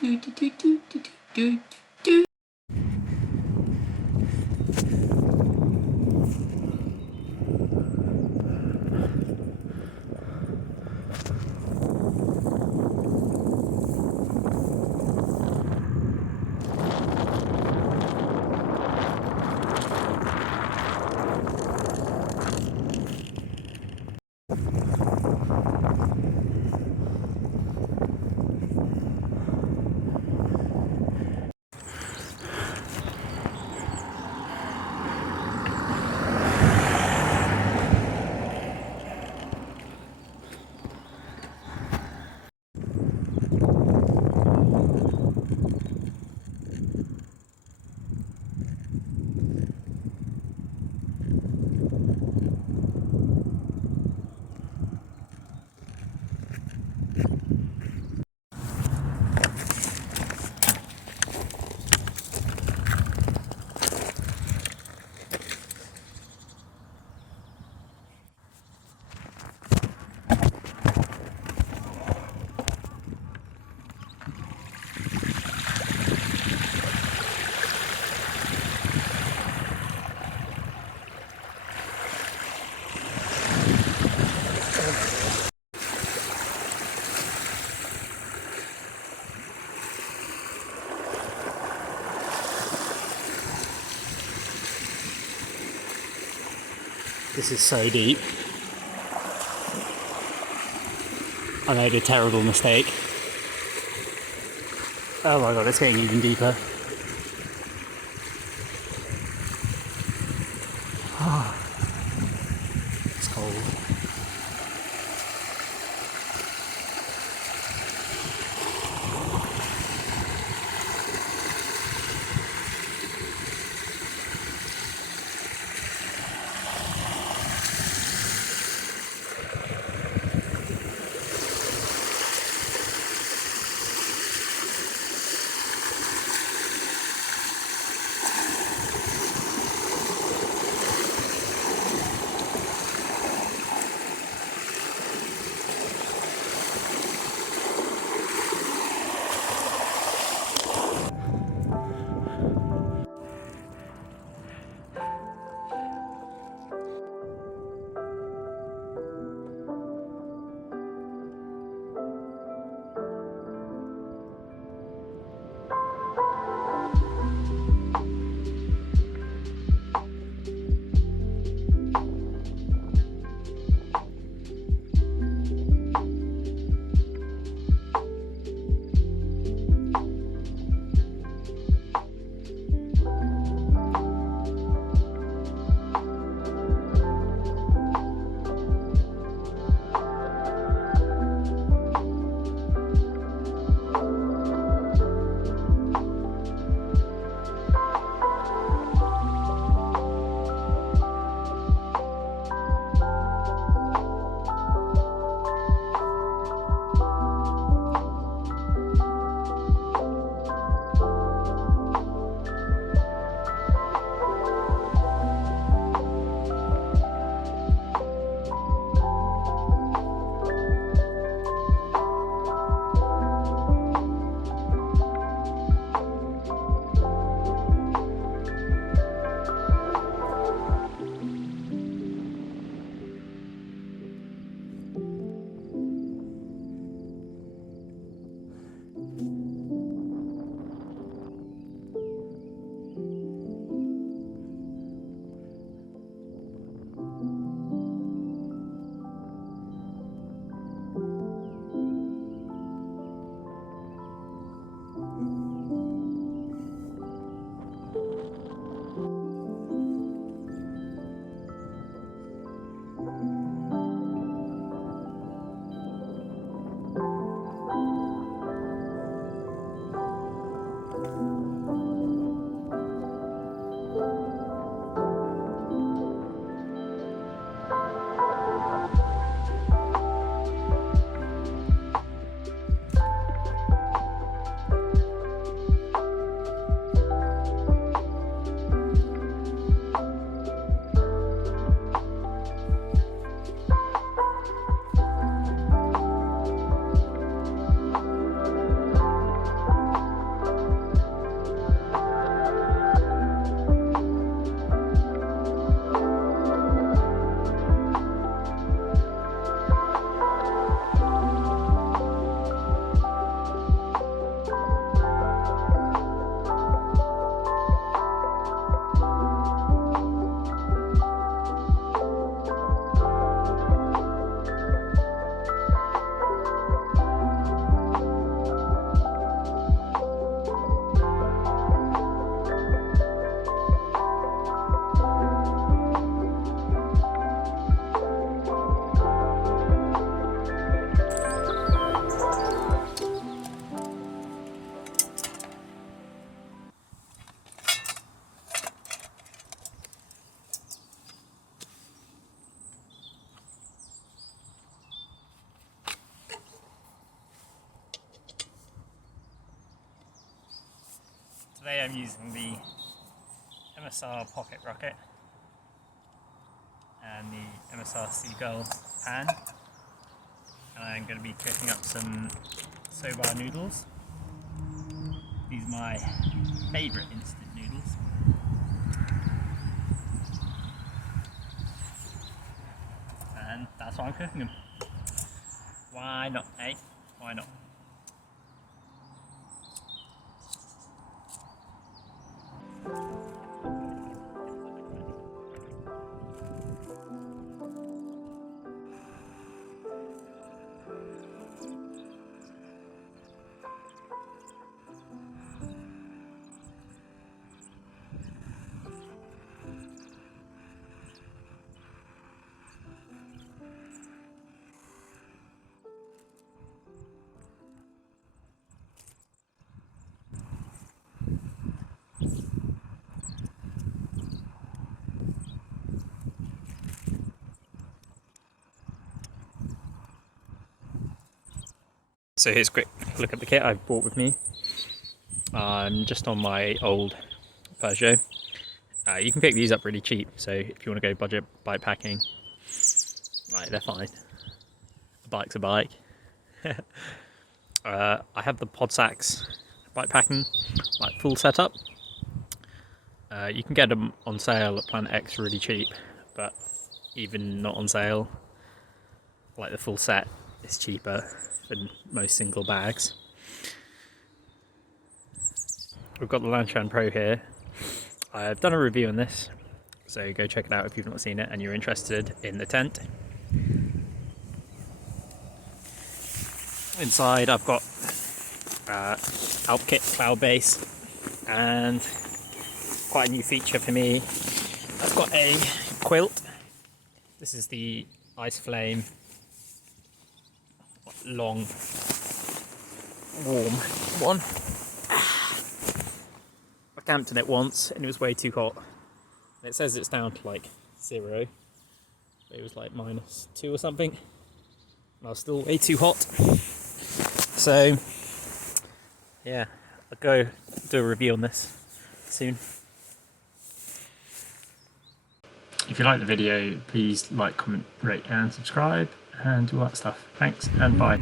Do, do, do, do, do, do, do. This is so deep. I made a terrible mistake. Oh my god, it's getting even deeper. Oh, it's cold. Today I'm using the MSR pocket rocket and the MSR Seagull pan, and I'm going to be cooking up some soba noodles. These are my favourite instant noodles. And that's why I'm cooking them. Why not, eh? Why not? So here's a quick look at the kit I've brought with me. I'm just on my old Peugeot. You can pick these up really cheap, so if you want to go budget bike packing, like, they're fine. A bike's a bike. I have the Podsax bike packing, like, full setup. You can get them on sale at Planet X really cheap, but even not on sale, like, the full set is cheaper than most single bags. We've got the Lanshan Pro here. I've done a review on this, so go check it out if you've not seen it and you're interested in the tent. Inside I've got Alpkit cloud base, and quite a new feature for me, I've got a quilt. This is the Ice Flame long warm one. I camped in it once and it was way too hot. It says it's down to like 0, but it was like -2 or something, and I was still way too hot. So yeah, I'll go do a review on this soon. If you like the video, please like, comment, rate and subscribe and all that stuff. Thanks and bye.